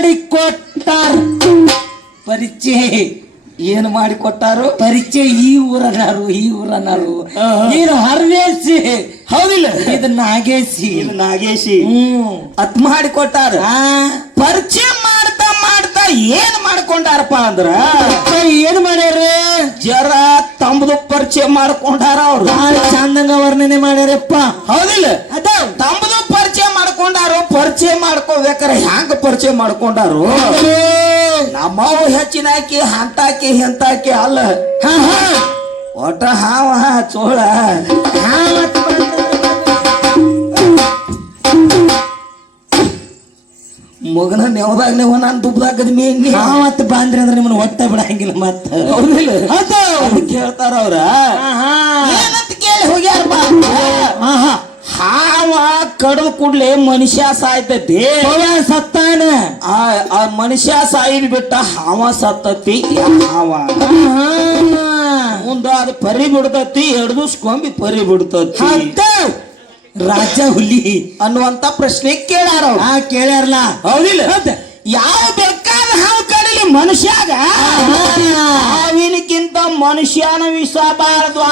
ಮಾಡಿ ಕೊಟ್ಟಾರ ಪರಿಚಯ ಏನ್ ಮಾಡಿ ಕೊಟ್ಟಾರು ಪರಿಚಯ ಈ ಊರನಾರು ನೀನು ಹರ್ವೇಸಿ ಹೌದಿಲ್ಲ ಇದು ನಾಗೇಸಿ ನಾಗೇಶಿ ಅತ್ ಮಾಡಿ ಕೊಟ್ಟಾರ ಪರಿಚಯ ಮಾಡ್ತಾ ಮಾಡ್ತಾ ಏನ್ ಮಾಡ್ಕೊಂಡಾರಪ್ಪ ಅಂದ್ರ ಏನ್ ಮಾಡ್ಯಾರ ಜರ ತಮ್ಮದು ಪರಿಚಯ ಮಾಡ್ಕೊಂಡಾರ ಅವ್ರು ಚಂದಂಗ ವರ್ಣನೆ ಮಾಡ್ಯಾರಪ್ಪ ಹೌದಿಲ್ಲ ಅದ ತಮ್ಮದು ಪರಿಚಯ ಮಾಡ್ಕೊಂಡಾರು ಪರಿಚಯ ಮಾಡ್ಕೋಬೇಕಾರೆ ಹ್ಯಾಂಗ ಪರಿಚಯ ಮಾಡ್ಕೊಂಡಾರು ನಮ್ಮವು ಹೆಚ್ಚಿನಾಕಿ ಹಂತಾಕಿ ಹೆಂತಾಕಿ ಅಲ್ಲ ಒಟ್ಟ ಹಾವ ಚೋಳ ಮಗನ ನೆವದಾಗ ನೀವು ನಾನು ದುಬ್ದಾಗದ ಮೀನಿ ಮತ್ತ ಬಾಂದ್ರಿ ಅಂದ್ರೆ ನಿಮ್ಮನ್ನ ಒಟ್ಟ ಬಿಡಂಗಿಲ್ಲ ಮತ್ತ ಹೌದಿಲ್ಲ ಕೇಳ್ತಾರ ಅವ್ರ ಏನಂತ ಕೇಳಿ ಹೋಗ್ಯಾರಪ್ಪ ಹಾವ ಕಡದ ಕೂಡ್ಲೆ ಮನುಷ್ಯ ಸಾಯ್ತತಿ ಸತ್ತಾನ ಆ ಮನುಷ್ಯ ಸಾಯಿದ್ ಬಿಟ್ಟ ಹಾವ ಸತ್ತತಿ ಹಾವ ಮುಂದ ಅದು ಪರಿ ಬಿಡ್ತತಿ ಎಡ್ದುಸ್ಕೊಂಬಿ ಪರಿ ಬಿಡ್ತತಿ ರಾಜ ಹುಲಿ ಅನ್ನುವಂತ ಪ್ರಶ್ನೆ ಕೇಳ್ಯಾರ ಕೇಳ್ಯಾರಲ್ಲ ಹೌದಿಲ್ಲ ಯಾವ ಬೇಕಾದ ಹಾವು ಕಡಲಿ ಮನುಷ್ಯಾಗ ಹಾವಿನಕ್ಕಿಂತ ಮನುಷ್ಯನ ವಿಷ ಬಾರದು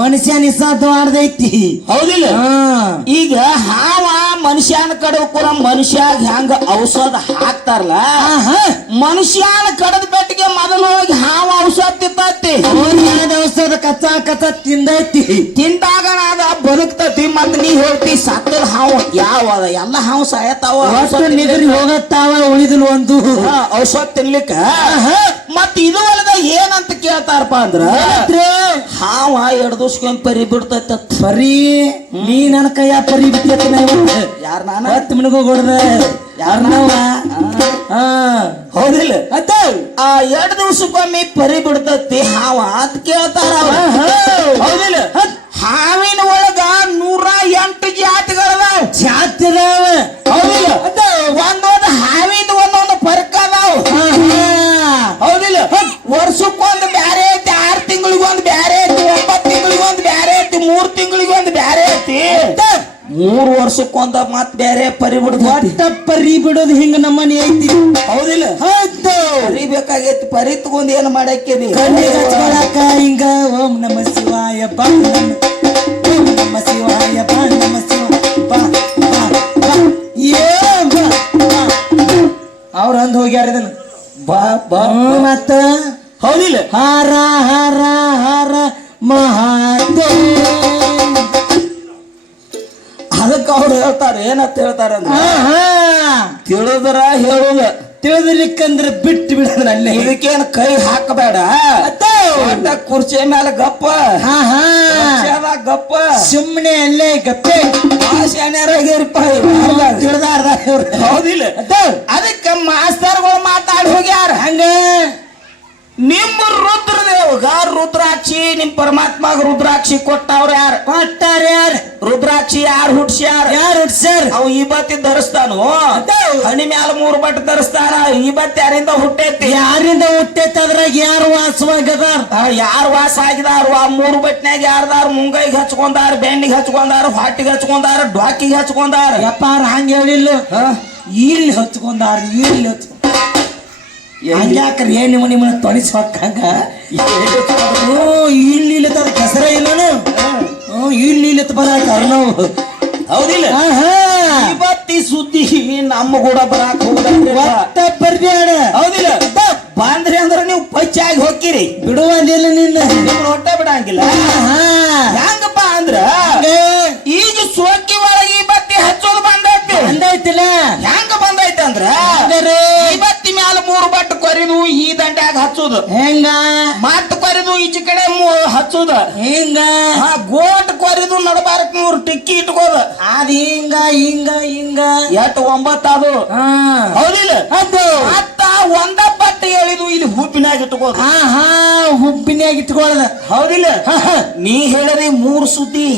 ಮನುಷ್ಯ ನಿಸಾದ ಮಾಡ್ದೈತಿ ಹೌದಿಲ್ಲ ಈಗ ಹಾವ ಮನುಷ್ಯನ ಕಡೆ ಕೂಡ ಮನುಷ್ಯಾಗ ಹೆಂಗ ಔಷಧ ಹಾಕ್ತಾರಲ್ಲ ಮನುಷ್ಯನ ಕಡದ ಬೆಟ್ಟಿಗೆ ಮೊದಲು ಹೋಗಿ ಹಾವ ಔಷಧ ತಿಂತೈತಿ ಔಷಧ ಕಚ್ಚ ತಿಂದೈತಿ ತಿಂದಾಗ ಅದ ಬದುಕ್ತತಿ ಮತ್ ನೀ ಹೇಳ್ತಿ ಸತ್ತದ ಹಾವು ಯಾವ ಎಲ್ಲ ಹಾವು ಸಾಯತಾವ ಹೋಗತ್ತಾವ ಉಳಿದಲು ಒಂದು ಔಷಧ ತಿನ್ಲಿಕ್ಕ ಮತ್ ಇದು ಅಲ್ಲದ ಏನಂತ ಕೇಳ್ತಾರಪ್ಪ ಅಂದ್ರ ಹಾವ ಎಡ್ದುಸ್ಕೊಂಡ್ ಪರಿ ಬಿಡ್ತೈತ ಪರಿ ನೀ ನನ್ನ ಕೈಯ ಪರಿ ಬಿಡ್ತೈತಿ ಯಾರ ನಾನು ಹತ್ತು ಮಿನಗು ಹೊಡ್ದ ಯಾರನವ ಹೌದಿಲ್ಲ ಆ 2 ದಿವಸಕ್ಕೊಮ್ಮೆ ಪರಿ ಬಿಡ್ತತಿ ಹಾವ ಅಂತ ಕೇಳ್ತಾರ ಹೌದಿಲ್ಲ ಹಾವಿನ ಒಳಗ 108 ಜಾತಿಗಳದಾವ ಹೌದಿಲ್ಲ ಒಂದೊಂದು ಹಾವಿಂದ ಒಂದೊಂದು ಫರ್ಕ್ ಅದಾವ ಹೌದಿಲ್ಲ ವರ್ಷಕ್ಕೊಂದು ಬ್ಯಾರೆ ಐತಿ 6 ತಿಂಗಳಿಗೊಂದು ಬ್ಯಾರೆ ಐತಿ 9 ತಿಂಗಳಿಗೊಂದು ಬ್ಯಾರೆ ಐತಿ 3 ತಿಂಗಳಿಗೊಂದು ಬ್ಯಾರೆ ಐತಿ 3 ವರ್ಷಕ್ಕೊಂದ ಮತ್ ಬ್ಯಾರೆ ಪರಿ ಬಿಡುದು ಪರಿ ಬಿಡೋದು ಹಿಂಗ ನಮ್ಮನೆ ಐತಿ ಹೌದಿಲ್ಲ ಪರಿ ಬೇಕಾಗೈತಿ ಪರಿ ತಗೊಂಡ್ ಏನ್ ಮಾಡಾಕೇನಿ ಹಿಂಗ ಓಂ ನಮ ಶಿವಾಯ ಬಾ ಓಂ ನಮ ಶಿವಾಯ ಬಾ ನಮ ಅವ್ರ ಅಂದ್ ಹೋಗ್ಯಾರ ಇದನ್ನ ಬಾ ಬಾ ಮತ್ತ ಹೌದಿಲ್ಲ ಹಾರ ಹಾರ ಹಾರ ಮಹಾದೇವ ಅದಕ್ಕೆ ಅವ್ರು ಹೇಳ್ತಾರೆ ಏನಂತ ಹೇಳ್ತಾರ ತಿಳಿದ್ರ ಹೇಳುದ ತಿಳಿದ್ಲಿಕ್ಕಂದ್ರೆ ಬಿಟ್ಟು ಬಿಡೋದ್ರ ಅಲ್ಲೇ ಇದಕ್ಕೇನು ಕೈ ಹಾಕಬೇಡ ಕುರ್ಚಿ ಮೇಲೆ ಗಪ್ಪ ಗಪ್ಪ ಸುಮ್ಮನೆ ಅಲ್ಲೇ ಗಪ್ಪೆ ತಿಳಿದಾರ್ದ ಹೌದಿಲ್ಲ ಅದಕ್ಕೆ ಮಾಸ್ತರ್ಗಳು ಮಾತಾಡಿ ಹೋಗ್ಯಾರ ಹಂಗ ನಿಮ್ಮ ರುದ್ರದೇವ್ಗ ರುದ್ರಾಕ್ಷಿ ನಿಮ್ ಪರಮಾತ್ಮಗ ರುದ್ರಾಕ್ಷಿ ಕೊಟ್ಟವ್ರ ಯಾರು ರುದ್ರಾಕ್ಷಿ ಯಾರು ಹುಟ್ಸ್ಯಾರ ಅವ್ ಈ ಬತ್ತಿ ಧರಿಸ್ತಾನು ಹಣಿ ಮ್ಯಾಲ 3 ಬಟ್ ಧರಿಸ್ತಾನ ಈ ಬತ್ತಿ ಯಾರಿಂದ ಹುಟ್ಟೈತಿ ಅದ್ರಾಗ ಯಾರು ವಾಸವಾಗದಾರ ಯಾರು ವಾಸ ಆಗಿದಾರು ಆ 3 ಬಟ್ನ್ಯಾಗ ಯಾರ್ದಾರ ಮುಂಗೈಗೆ ಹಚ್ಕೊಂಡಾರ ಬೆಂಡಿಗೆ ಹಚ್ಕೊಂಡಾರ ಹೊಟ್ಟಿಗೆ ಹಚ್ಕೊಂಡಾರ ಡಾಕಿಗೆ ಹಚ್ಕೊಂಡಾರ ಯಪ್ಪಾರ ಹಂಗ ಹೇಳಿಲ್ಲ ಇಲ್ಲಿ ಹಚ್ಕೊಂಡಾರ ಇಲ್ಲಿ ಹಂಗ್ಯಾಕ್ರಿ ನಿಮ್ಮನ್ನ ತೊಳಿಸ್ ಹೊಕ್ಕಂಗ ಇಲ್ಲಿ ಕೆಸರ ಇಲ್ಲ ಇಲ್ಲಿ ಬರಾಕ ನಾವು ಹೌದಿಲ್ಲ ಇವತ್ತಿ ಸುದ್ದಿ ನಮ್ಮ ಕೂಡ ಬರಾಕ್ ಬರ್ಬೇಡ ಹೌದಿಲ್ಲ ಬಂದ್ರಿ ಅಂದ್ರ ನೀವು ಪಚ್ಚಾಗಿ ಹೋಗ್ಕಿರಿ ಬಿಡುವಂದಿಲ್ಲ ನಿನ್ನ ಹೊಟ್ಟೆ ಬಿಡಂಗಿಲ್ಲ ಹೆಂಗಪ್ಪ ಅಂದ್ರ ಈಗ ಸೋಕಿ ಒಳಗೆ ಈ ಬತ್ತಿ ಹಚ್ಚೋದು ಬಂದೈತಿಲ್ಲ ಹೆಂಗ ಬಂದೈತಿ ಅಂದ್ರ ಈ ಬತ್ತಿ ಮ್ಯಾಲ 3 ಬಟ್ ಕೊರಿದು ಈ ದಂಡ್ಯಾಗ ಹಚ್ಚೋದು ಹೆಂಗ ಮತ್ ಕೊರಿದು ಈಚೆ ಕಡೆ ಹಚ್ಚೋದ ಹಿಂಗ ಗೋಟ್ ಕೊರಿದು ನಡಬಾರಕ್ 3 ಟಿಕ್ಕಿ ಇಟ್ಕೋದ ಅದ ಹಿಂಗ ಎಟ್ 9 ಅದು ಹೌದಿಲ್ಲ ಮತ್ತ ಒಂದ ಬಟ್ ಹೇಳಿದು ಇಲ್ಲಿ ಹುಬ್ಬಿನಾಗ ಇಟ್ಕೋದ ಹುಬ್ಬಿನಾಗ ಇಟ್ಕೊಳ್ಳದ ಹೌದಿಲ್ಲ ನೀ ಹೇಳಿರಿ 3 ಸುದ್ದಿ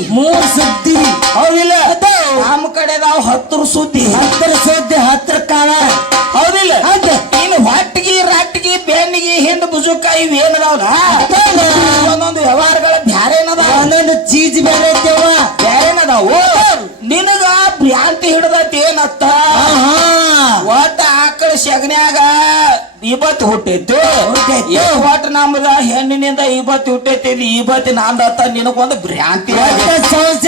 ಹೌದಿಲ್ಲ ನಮ್ಮ ಕಡೆದಾವ್ 10 ಸುದ್ದಿ 10 ಕಾಳ ಹೌದಿಲ್ಲ ಇನ್ನು ಹೊಟ್ಟಿಗೆ ರಟ್ಟಿಗೆ ಬೆನ್ನಿಗೆ ಹಿಂದ ಬುಜುಕ ಇವ್ ಏನದಾವಲ್ಲ ಒಂದೊಂದು ವ್ಯವಹಾರಗಳ ಬ್ಯಾರೇನದ ಒಂದೊಂದು ಚೀಜ್ ಬೇರೆ ಬ್ಯಾರೇನದಾವು ಶಗನ್ಯಾಗ ಇವತ್ತು ಹುಟ್ಟಿತ್ತು ಹುಟ್ಟೈತಿ. ಒಟ್ಟು ನಮ್ದ ಹೆಣ್ಣಿನಿಂದ ಇವತ್ತು ಹುಟ್ಟೈತಿ. ಇವತ್ತು ನಂದತ್ತ ನಿನಗೊಂದು ಭ್ರಾಂತಿ ಒಟ್ಟ ಸಂಸಾರ